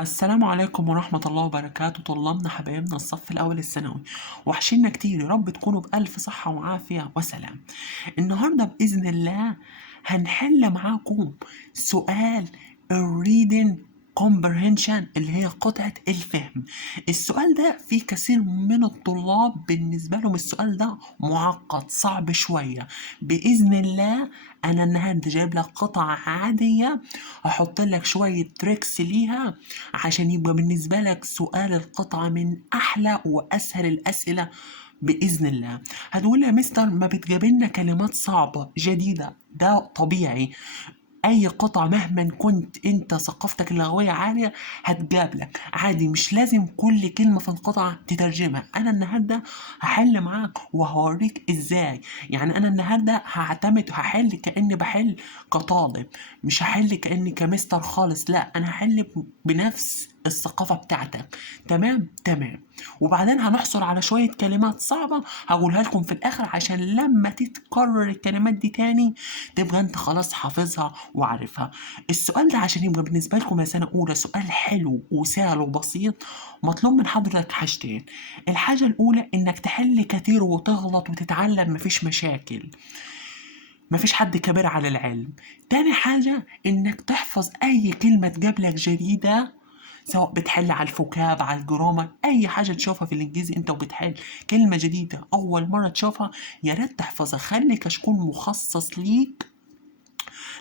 السلام عليكم ورحمة الله وبركاته، طلابنا حبايبنا الصف الأول الثانوي. وحشينا كتير، يا رب تكونوا بألف صحة وعافية وسلام. النهاردة بإذن الله هنحل معاكم سؤال ال reading comprehension اللي هي قطعة الفهم. السؤال ده فيه كثير من الطلاب بالنسبة لهم السؤال ده معقد صعب شوية. بإذن الله أنا النهاردة جايب لك قطعة عادية، هحط لك شوية تريكس ليها عشان يبقى بالنسبة لك سؤال القطعة من أحلى وأسهل الأسئلة بإذن الله. هتقول يا مستر ما بتجابلنا كلمات صعبة جديدة، ده طبيعي. اي قطعة مهما كنت انت ثقافتك اللغوية عالية هتجابلك عادي، مش لازم كل كلمة في القطعة تترجمها. انا النهاردة هحل معاك وهوريك ازاي. يعني انا النهاردة هحل كأني بحل كطالب، مش هحل كأني كمستر خالص، لا انا هحل بنفس الثقافة بتاعتك. تمام تمام. وبعدين هنحصل على شوية كلمات صعبة هقولها لكم في الآخر عشان لما تتكرر الكلمات دي تاني تبقى انت خلاص حافظها وعارفها. السؤال ده عشان يبقى بالنسبة لكم يا سنة أولى سؤال حلو وسهل وبسيط، مطلوب من حضرتك حاجتين. الحاجة الأولى إنك تحل كتير وتغلط وتتعلم، مفيش مشاكل، مفيش حد كبير على العلم. تاني حاجة إنك تحفظ أي كلمة تجابلك جديدة، سواء بتحل على الفوكاب على الجرامر أي حاجة تشوفها في الإنجليزي أنت وبتحل كلمة جديدة أول مرة تشوفها، يا ريت تحفظها. خلي كشكول مخصص ليك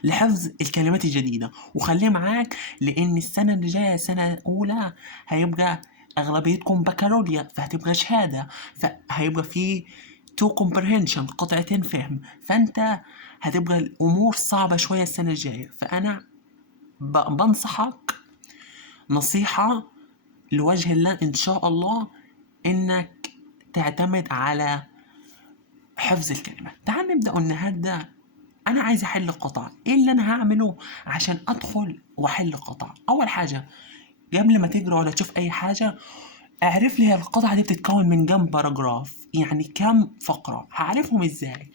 لحفظ الكلمات الجديدة وخليه معاك، لأن السنة اللي جاية سنة أولى هيبقى أغلبيتكم بكالوريا، فهتبقى شهادة، فهيبقى في تو comprehension قطعتين فهم، فأنت هتبقى الأمور صعبة شوية السنة الجاية. فأنا بنصحك نصيحة لوجه الله إن شاء الله إنك تعتمد على حفظ الكلمات. تعال نبدأ النهاردة. أنا عايز أحل قطعة، إيه اللي أنا هعمله عشان أدخل وأحل قطعة؟ أول حاجة قبل ما تجري ولا تشوف أي حاجة اعرف لي هي القطعة دي بتتكون من كام باراجراف، يعني كام فقرة. هعرفهم إزاي؟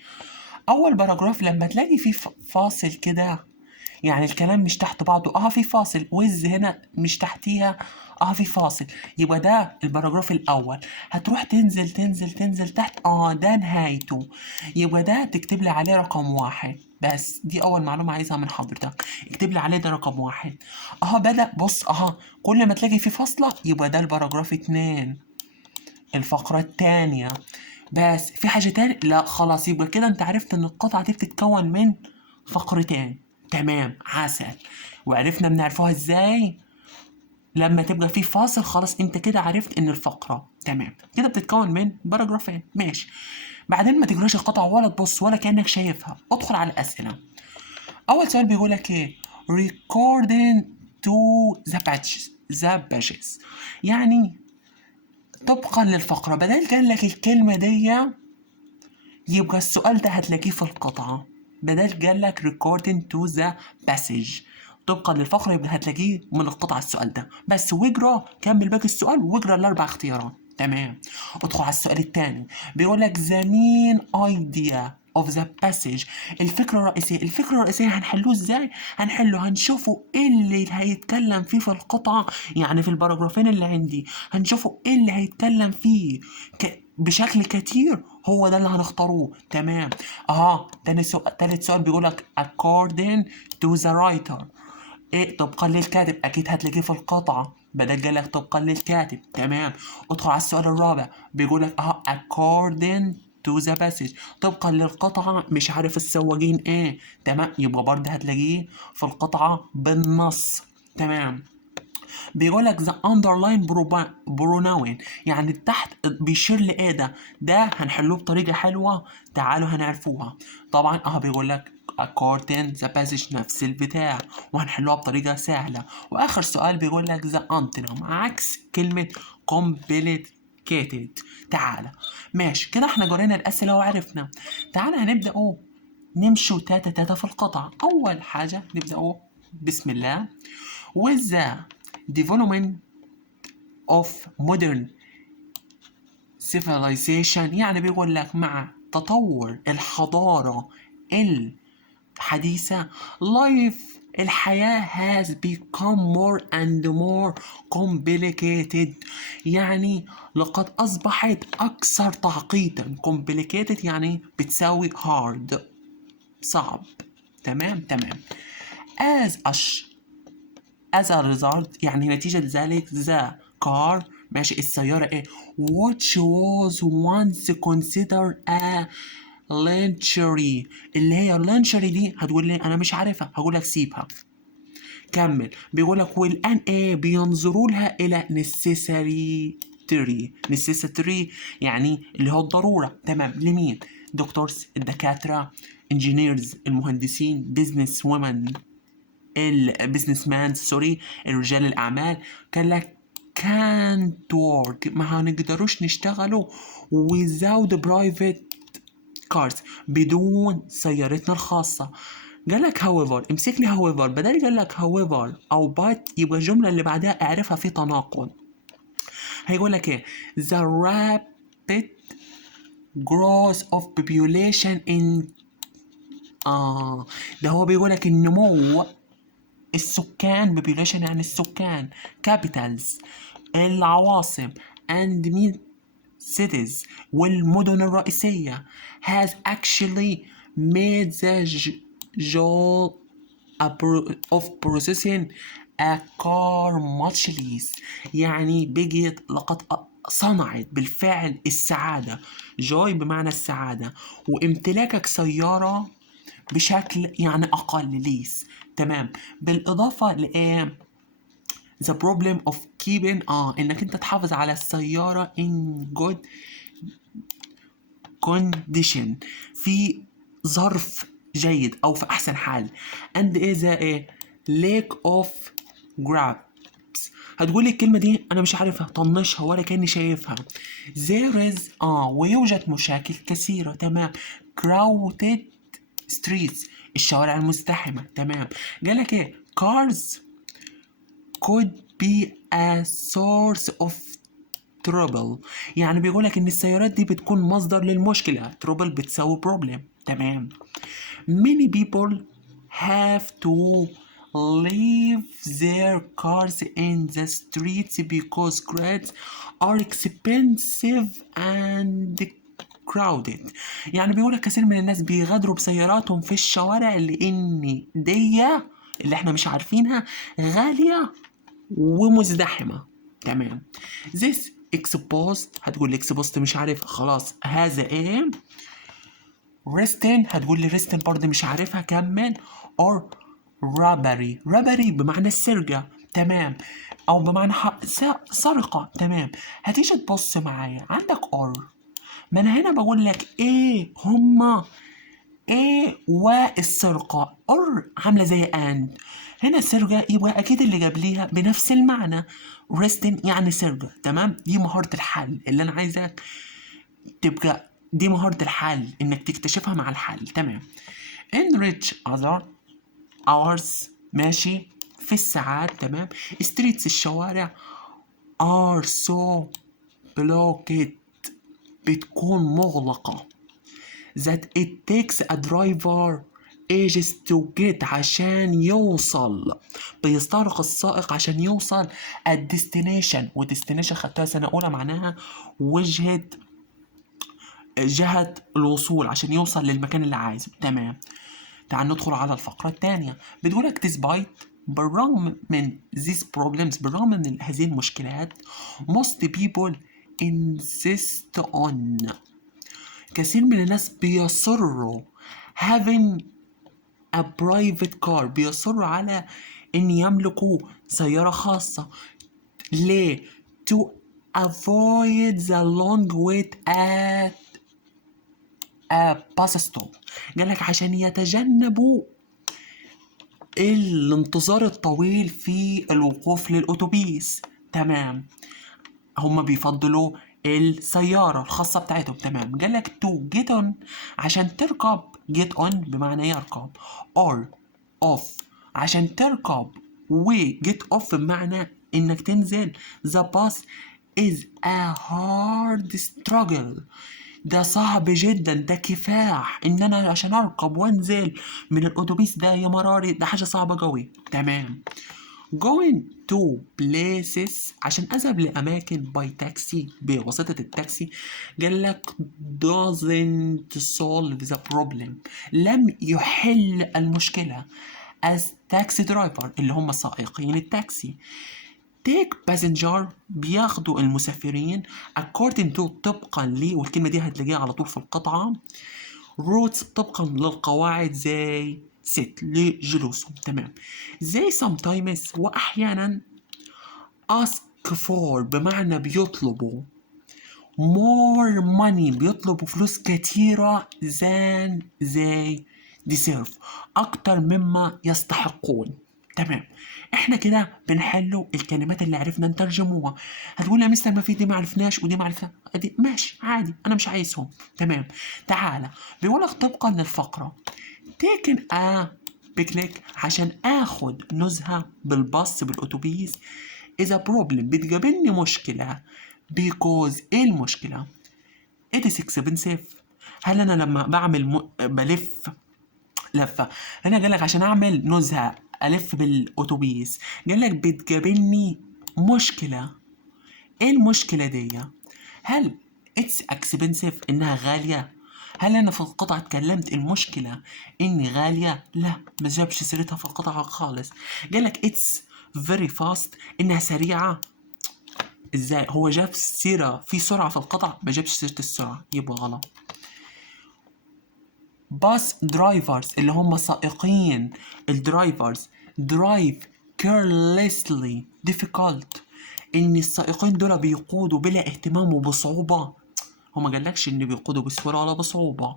أول باراجراف لما تلاقي فيه فاصل كده، يعني الكلام مش تحت بعضه، في فاصل، وز هنا مش تحتيها، في فاصل، يبقى ده الباراجراف الاول. هتروح تنزل تنزل تنزل تحت، ده نهايته، يبقى ده تكتب لي عليه رقم واحد. بس دي اول معلومة عايزها من حضرتك، اكتب لي عليه ده رقم واحد. بدأ بص، كل ما تلاقي فيه فاصلة يبقى ده الباراجراف اتنين، الفقرة التانية. بس في حاجة تاني؟ لا خلاص، يبقى كده انت عرفت ان القطعة دي بتتكون من فقرتين. تمام عسل. وعرفنا بنعرفوها ازاي؟ لما تبقى في فاصل خلاص انت كده عرفت ان الفقرة تمام كده بتتكون من باراجرافين. ماشي. بعدين ما تجراش القطعة ولا تبص ولا كأنك شايفها، ادخل على الأسئلة. أول سؤال بيقولك ايه؟ recording to the pages يعني طبقا للفقرة. بدل قالك الكلمة دي يبقى السؤال ده هتلاقيه في القطعة، بدل قالك recording to the passage طبقا للفقرة يبقى هتلاقيه من القطعة السؤال ده بس. واقرا كمل باقي السؤال واقرا الأربع اختيارات. تمام. ادخل على السؤال التاني، بيقولك the main idea of the passage الفكرة الرئيسية. الفكرة الرئيسية هنحلوه ازاي؟ هنشوفه ايه اللي هيتكلم فيه في القطعة، يعني في الباراجرافين اللي عندي هنشوفه ايه اللي هيتكلم فيه بشكل كتير، هو ده اللي هنختاروه. تمام. تالت سؤال بيقولك according to the writer ايه طبقا للكاتب، اكيد هتلاقيه في القطعة بدل جالك طبقا للكاتب. تمام. ادخل على السؤال الرابع، بيقولك according to the passage طبقا للقطعة، مش عارف السواقين ايه. تمام، يبقى برضه هتلاقيه في القطعة بالنص. تمام. بيقولك the underline pronoun يعني تحت بيشير لإيه، ده هنحلوه بطريقة حلوة، تعالوا هنعرفوها. طبعا بيقولك according the passage نفس البتاع وهنحلوها بطريقة سهلة. وآخر سؤال بيقولك the antonym عكس كلمة complicated. تعالى ماشي كده احنا قرينا الأسئلة وعرفنا. تعالى هنبدأ نمشوا تاتا تاتا في القطعة. أول حاجة نبدأ بسم الله. with the development of modern civilization يعني بيقول لك مع تطور الحضارة الحديثة life الحياة has become more and more complicated. يعني لقد أصبحت أكثر تعقيدا. complicated يعني بتساوي hard، صعب. تمام. as a result يعني نتيجة ذلك the car، ماشي، السيارة ايه، which was once considered a luxury، اللي هي luxury دي هتقول لي انا مش عارفها، هقول لك سيبها. كمل، بيقول لك والان ايه بينظروا لها الى necessary يعني اللي هو الضرورة. تمام. لمين؟ دكتورز، الدكاترة، engineers المهندسين، business women البيزنس مان، سوري، الرجال الأعمال. قال لك can't work، ما هنقدروش نشتغلوا without private cars، بدون سيارتنا الخاصة. قال لك however، امسك لي however، بدل قال لك however أو but يبقى الجملة اللي بعدها اعرفها في تناقض. هيقول لك ايه؟ the rapid growth of population in ده هو بيقول لك النمو السكان، population يعني السكان، capitals العواصم and mean cities والمدن الرئيسية has actually made the job of processing a car much less. يعني بقيت لقد صنعت بالفعل السعادة، جوي بمعنى السعادة، وامتلاكك سيارة بشكل يعني أقل ليس. تمام. بالإضافة لإيه؟ the problem of keeping إنك أنت تحافظ على السيارة in good condition، في ظرف جيد أو في أحسن حال. and is a lack of grabs. هتقولي الكلمة دي أنا مش عارفها، طنشها ولا كأني شايفها. there is ويوجد مشاكل كثيرة. تمام. crowded streets الشوارع المزدحمة. تمام. قالك ايه؟ cars could be a source of trouble، يعني بيقولك ان السيارات دي بتكون مصدر للمشكلة. trouble بتساوي problem. تمام. many people have to leave their cars in the streets because cars are expensive and crowded. يعني بيقولك كثير من الناس بيغادروا بسياراتهم في الشوارع لان دي اللي احنا مش عارفينها غالية ومزدحمة. تمام. this exposed، هتقول لي exposed مش عارفها، خلاص. هذا ايه؟ ريستن، هتقول لي ريستن برضه مش عارفها، كمل. or robbery بمعنى السرقة. تمام. او بمعنى سرقة. تمام. هتيجي تبص معايا عندك or، ما انا هنا بقول لك ايه هما ايه والسرقة. or عاملة زي and، هنا سرقة يبقى اكيد اللي قبليها بنفس المعنى. ريستن يعني سرقة. تمام. دي مهارة الحل اللي انا عايزك تبقى، دي مهارة الحل انك تكتشفها مع الحل. تمام. enrich other hours، ماشي، في الساعات. تمام. streets الشوارع are so blocked بتكون مغلقة that it takes a driver ages to get، عشان يوصل، بيستغرق السائق عشان يوصل at destination. و destination خدتها سنة أولى معناها جهة الوصول، عشان يوصل للمكان اللي عايزه. تمام. تعال ندخل على الفقرة الثانية. بتقولك despite، بالرغم من these problems، بالرغم من هذه المشكلات، most people insist on، كثير من الناس بيصروا having a private car، بيصروا على ان يملكوا سيارة خاصة. ليه؟ to avoid the long wait at a bus stop. قالك عشان يتجنبوا الانتظار الطويل في الوقوف للأتوبيس. تمام. هما بيفضلوا السيارة الخاصة بتاعتهم. تمام. قالك to get on عشان تركب، get on بمعنى يركب، or off عشان تركب، و get off بمعنى انك تنزل. the bus is a hard struggle، ده صعب جدا، ده كفاح ان انا عشان اركب وانزل من الاتوبيس ده يا مراري، ده حاجة صعبة قوي. تمام. going to places عشان اذهب لاماكن by taxi بواسطة التاكسي، قال لك doesn't solve the problem، لم يحل المشكلة as taxi driver اللي هم سائقين التاكسي. take passenger بياخدوا المسافرين according to طبقا لي، والكلمة دي هتلاقيها على طول في القطعة، routes طبقا للقواعد زي sit لجلوسهم. تمام. زي sometimes وأحيانا ask for بمعنى بيطلبوا more money بيطلبوا فلوس كتيرة than they deserve أكتر مما يستحقون. تمام. احنا كده بنحلوا الكلمات اللي عرفنا نترجموها. هتقول يا مستر ما في دي ما عرفناش ودي ما عرفنا دي، ماشي عادي انا مش عايزهم. تمام. تعالى بيقولك طبقا للفقرة taken a picnic عشان اخد نزهة بالباص بالاتوبيس is a problem بتقابلني مشكلة because ايه المشكلة؟ it is expensive. هل انا لما بعمل بلف لفة، هنا قالك عشان اعمل نزهة الف بالاتوبيس قالك بتقابلني مشكلة، ايه المشكلة دي؟ هل it's expensive انها غالية؟ هل انا في القطعة اتكلمت المشكلة اني غالية؟ لا، ما جابش سيرتها في القطعة خالص. قالك it's very fast انها سريعة. ازاي هو جاب سيرة في سرعة في القطع، ما جابش سيرة السرعة، يبقى غلط. باس درايفرز اللي هم سائقين الدرايفرز drive carelessly difficult ان السائقين دول بيقودوا بلا اهتمام وبصعوبة. هو ما قالكش ان بيقودوا بسهولة ولا بصعوبة.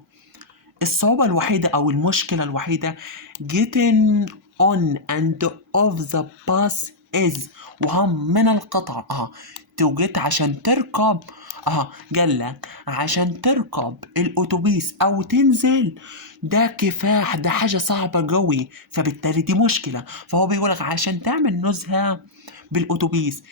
الصعوبة الوحيدة او المشكلة الوحيدة getting on and off the bus is وهم من القطع توجد عشان تركب قالك عشان تركب الاتوبيس او تنزل ده كفاح، ده حاجة صعبة قوي، فبالتالي دي مشكلة. فهو بيقولك عشان تعمل نزهة بالاتوبيس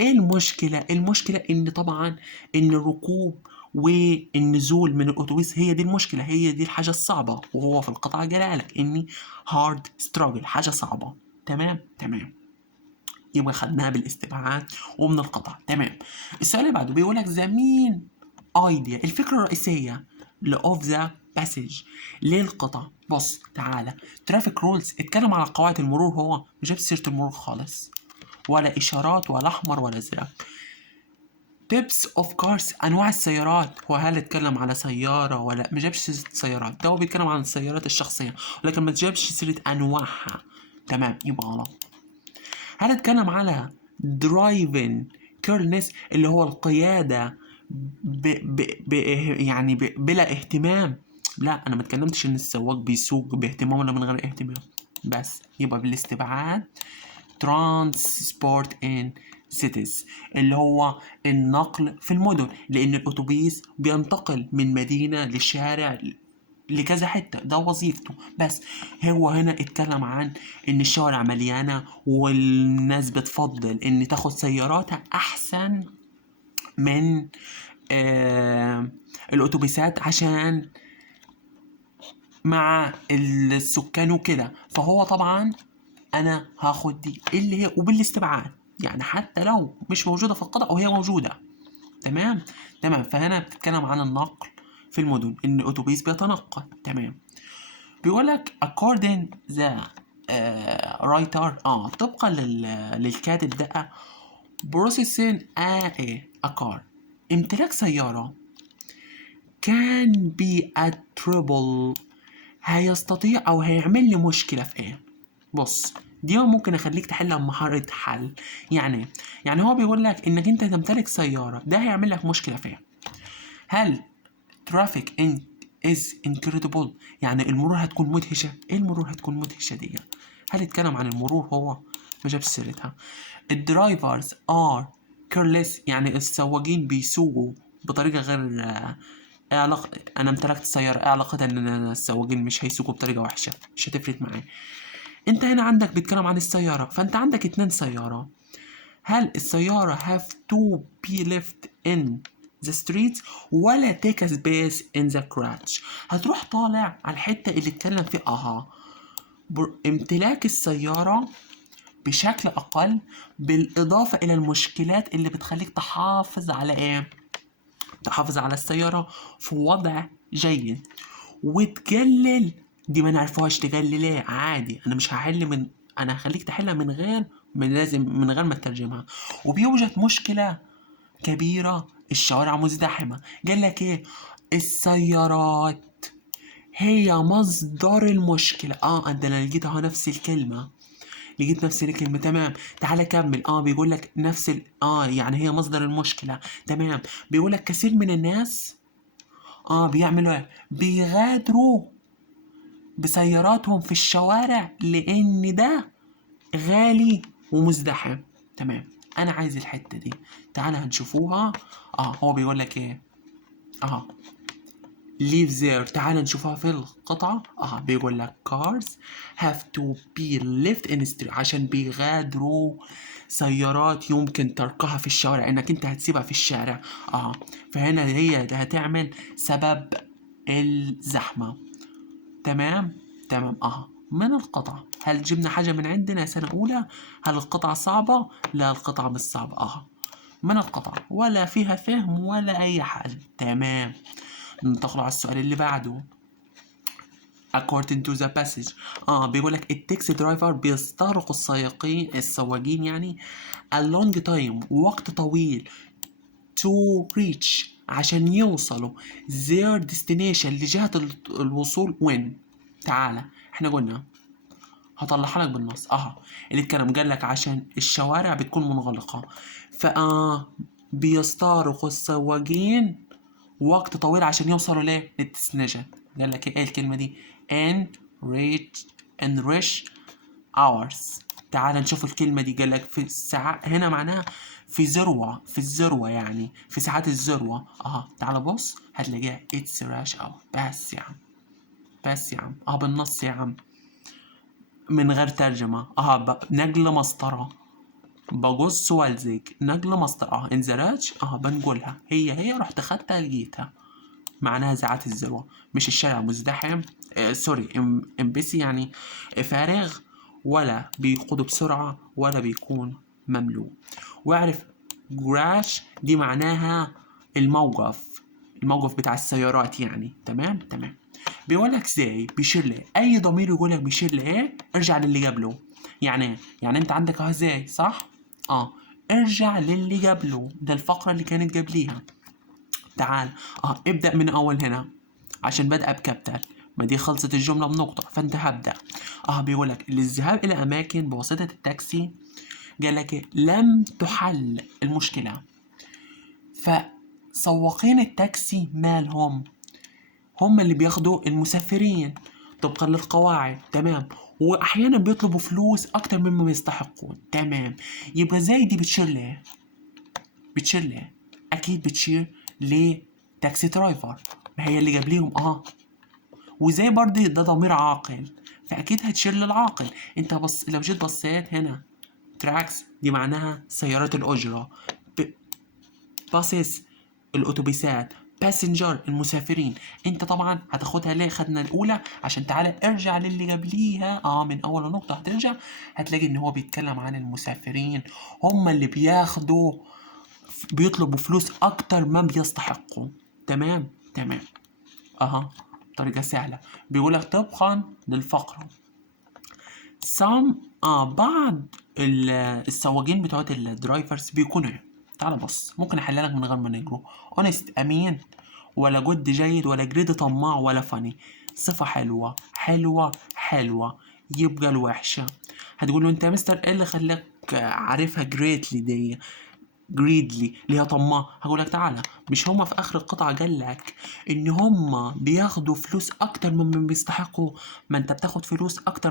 ايه المشكلة؟ المشكلة ان طبعا ان الركوب والنزول من الاتوبيس هي دي المشكلة، هي دي الحاجة الصعبة، وهو في القطعة جالك اني hard struggle حاجة صعبة. تمام. تمام. يبقى خدناها بالاستبعاد ومن القطع. تمام. السؤال اللي بعده بيقولك the main idea الفكرة الرئيسية of the passage للقطع. بص تعالى traffic rules اتكلم على قواعد المرور، هو مش جاب سيرة المرور خالص، ولا إشارات ولا أحمر ولا أزرق. types of cars أنواع السيارات، هو هل اتكلم على سيارة ولا ما جابش سيرة سيارات؟ ده هو بيتكلم عن السيارات الشخصية ولكن ما جابش سيرة أنواعها. تمام، يبقى غلط. هل اتكلم على driving careless اللي هو القيادة يعني بلا اهتمام؟ لا انا ما اتكلمتش ان السواق بيسوق باهتمام ولا من غير اهتمام، بس يبقى بالاستبعاد transport in cities اللي هو النقل في المدن، لان الاتوبيس بينتقل من مدينة لشارع لكذا حتة، ده وظيفته. بس هو هنا اتكلم عن ان الشوارع مليانة والناس بتفضل ان تاخد سياراتها احسن من الاتوبيسات عشان مع السكان وكده. فهو طبعا انا هاخد دي اللي هي وبالاستبعاد، يعني حتى لو مش موجودة في القطع وهي موجودة. تمام. تمام. فهنا بتتكلم عن النقل في المدن، ان الاتوبيس بيتنقل. تمام. بيقولك according the writer طبقا للكاتب ده processing a car امتلاك سيارة can be a trouble هيستطيع او هيعمل لي مشكلة في ايه. بص دي ممكن اخليك تحلها بمهارة حل. يعني هو بيقول لك انك انت تمتلك سيارة ده هيعمل لك مشكلة في ايه. هل traffic is incredible يعني المرور هتكون مدهشة؟ ايه المرور هتكون مدهشة دي؟ هل اتكلم عن المرور؟ هو ما جابش سيرتها. الدرايفرز are careless يعني السواقين بيسوقوا بطريقة غير ايه علاقة انا امتلكت سيارة، ايه علاقة ان السواقين مش هيسوقوا بطريقة وحشة؟ مش هتفرق معايا. انت هنا عندك بيتكلم عن السيارة، فانت عندك 2 سيارة. هل السيارة have to be left in the streets ولا take a space in the crutch. هتروح طالع على الحتة اللي اتكلم فيها امتلاك السيارة بشكل أقل، بالإضافة إلى المشكلات اللي بتخليك تحافظ على إيه؟ تحافظ على السيارة في وضع جيد، وتقلل دي ما نعرفوهاش تقلل ايه عادي. انا هخليك تحلها من غير ما تترجمها. وبيوجد مشكلة كبيرة، الشوارع مزدحمة. قال لك ايه؟ السيارات هي مصدر المشكلة. عندنا لقيتها نفس الكلمة، لقيت نفس الكلمة. تمام، تعال كمل. بيقول لك يعني هي مصدر المشكلة. تمام، بيقول لك كثير من الناس بيعملوا ايه؟ بيغادروا بسياراتهم في الشوارع لان ده غالي ومزدحم. تمام، انا عايز الحتة دي، تعال هنشوفوها. هو بيقول لك ايه؟ leave there. تعال نشوفها في القطعة. بيقول لك cars have to be left in street، عشان بيغادروا سيارات يمكن تركها في الشوارع، انك انت هتسيبها في الشارع. فهنا هي ده هتعمل سبب الزحمة. تمام. من القطعة، هل جبنا حاجة من عندنا سنة أولى؟ هل القطعة صعبة؟ لا، القطعة مش صعبة. من القطعة ولا فيها فهم ولا أي حاجة. تمام، ننتقل على السؤال اللي بعده. according to the passage بيقولك التاكسي درايفر بيستغرق السواقين يعني a long time، وقت طويل to reach، عشان يوصلوا their destination، لجهة الوصول. وين؟ تعالى، احنا قلنا هطلعها لك بالنص. الكلام قال لك عشان الشوارع بتكون منغلقة، بيستغرقوا السواقين وقت طويل عشان يوصلوا ليه؟ للديستنيشن. قال لك ايه الكلمة دي؟ in rush hours. تعال نشوف الكلمة دي. قال لك في الساعة، هنا معناها في الذروة يعني في ساعات الذروة. تعال بص هتلاقيها it's rush hour. بس يا عم بالنص يا عم، من غير ترجمة. نقل مسطرة، بقص والزق، نقل مسطرة انزراج. بنقولها هي رحت خدتها لقيتها معناها ساعات الذروة. مش الشارع مزدحم، سوري، امبسي يعني فارغ، ولا بيقود بسرعة ولا بيكون مملوء. واعرف جراش دي معناها الموقف بتاع السيارات يعني. تمام. بيقولك ازاي بيشير ليه، اي ضمير يقولك بيشير ليه ارجع للي قبله. يعني انت عندك ازاي، صح؟ ارجع للي قبله، ده الفقرة اللي كانت قبليها. تعال ابدأ من اول هنا، عشان بدأ بكابيتال، ما دي خلصت الجملة بنقطة، فانت هبدأ. بيقولك للذهاب الى اماكن بواسطة التاكسي، قالك لم تحل المشكلة. فسواقين التاكسي مالهم؟ هم اللي بياخدوا المسافرين طبقا للقواعد. تمام، واحيانا بيطلبوا فلوس اكتر مما يستحقون. تمام، يبقى زي دي بتشير ليه؟ اكيد بتشير لتاكسي درايفر، ما هي اللي قبليهم. وزي برضه ده ضمير عاقل، فاكيد هتشير للعاقل. انت لو جيت بصيت هنا، تراكس دي معناها سيارات الاجرة، باسس الاتوبيسات، باسنجر المسافرين. انت طبعا هتاخدها ليه؟ خدنا الاولى عشان تعالى ارجع للي قبليها. من اول نقطة هترجع هتلاقي ان هو بيتكلم عن المسافرين، هم اللي بيطلبوا فلوس اكتر ما بيستحقوا. تمام. طريقة سهلة. بيقولك طبقا للفقرة بعض السواقين بتوع الدرايفرز بيكونوا تعال بص، ممكن احلها لك من غير ما نجرو. اونست امين، ولا جود جيد، ولا جريد طماع، ولا فاني. صفة حلوة يبقى الوحشة. هتقول له انت يا مستر ايه اللي خلاك عارفها جريدلي اللي هي طماع؟ هقولك تعالى، مش هما في اخر القطعة قالك ان هما بياخدوا فلوس اكتر من بيستحقوا؟ ما انت بتاخد فلوس اكتر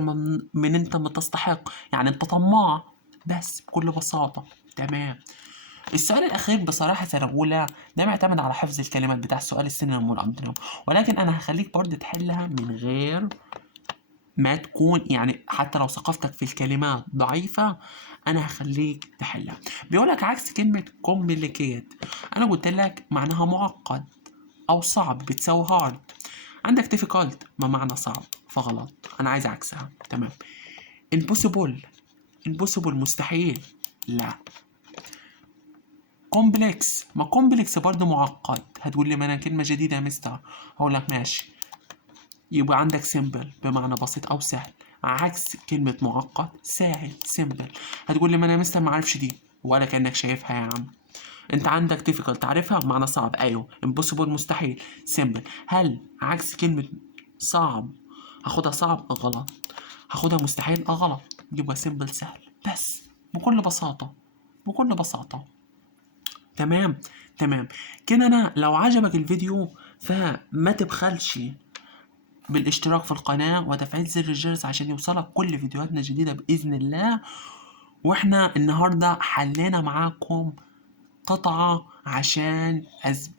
من انت ما تستحق، يعني انت طماع بس بكل بساطة. تمام. السؤال الاخير بصراحة سنة اولى ده معتمد على حفظ الكلمات بتاع السؤال السنة المول، ولكن انا هخليك برضه تحلها من غير ما تكون يعني، حتى لو ثقافتك في الكلمات ضعيفة أنا هخليك تحلها. بيقولك عكس كلمة communicate، أنا قلت لك معناها معقد أو صعب، بتساوي hard. عندك difficult ما معنى صعب، فغلط، أنا عايز عكسها. تمام. impossible، impossible مستحيل، لا. complex، ما complex برضه معقد. هتقول لي ما أنا كلمة جديدة يا مستر، هقول لك ماشي. يبقى عندك simple بمعنى بسيط أو سهل، عكس كلمة معقد سهل simple. هتقول لي ما أنا يا مستر ما عارفش دي، ولا كأنك شايفها يا عم. انت عندك difficult تعرفها بمعنى صعب، ايوه. impossible مستحيل، simple. هل عكس كلمة صعب هاخدها صعب؟ غلط. هاخدها مستحيل؟ غلط. يبقى simple سهل بس، بكل بساطة، بكل بساطة. تمام. تمام كده. انا لو عجبك الفيديو فما تبخلش بالاشتراك في القناة وتفعيل زر الجرس عشان يوصلك كل فيديوهاتنا الجديدة بإذن الله. واحنا النهاردة حلينا معاكم قطعة عشان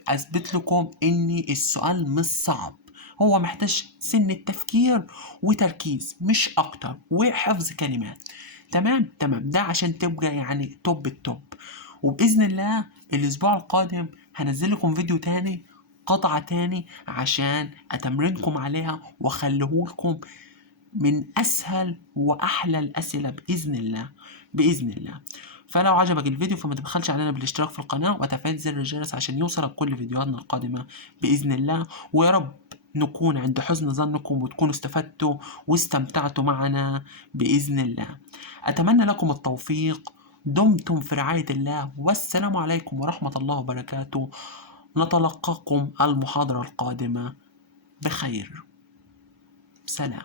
أثبت لكم إن السؤال مش صعب، هو محتاج سن التفكير وتركيز مش أكتر، وحفظ كلمات. تمام. تمام، ده عشان تبقى يعني توب التوب. وبإذن الله الأسبوع القادم هنزل لكم فيديو تاني، قطعة تاني، عشان أتمرنكم عليها وأخليهولكم من أسهل وأحلى الأسئلة بإذن الله، بإذن الله. فلو عجبك الفيديو فما تبخلش علينا بالاشتراك في القناة وتفعيل زر الجرس عشان يوصلك كل فيديوهاتنا القادمة بإذن الله. ويا رب نكون عند حسن ظنكم وتكونوا استفدتوا واستمتعتوا معنا بإذن الله. أتمنى لكم التوفيق. دمتم في رعاية الله، والسلام عليكم ورحمة الله وبركاته. نتلقاكم المحاضرة القادمة بخير. سلام.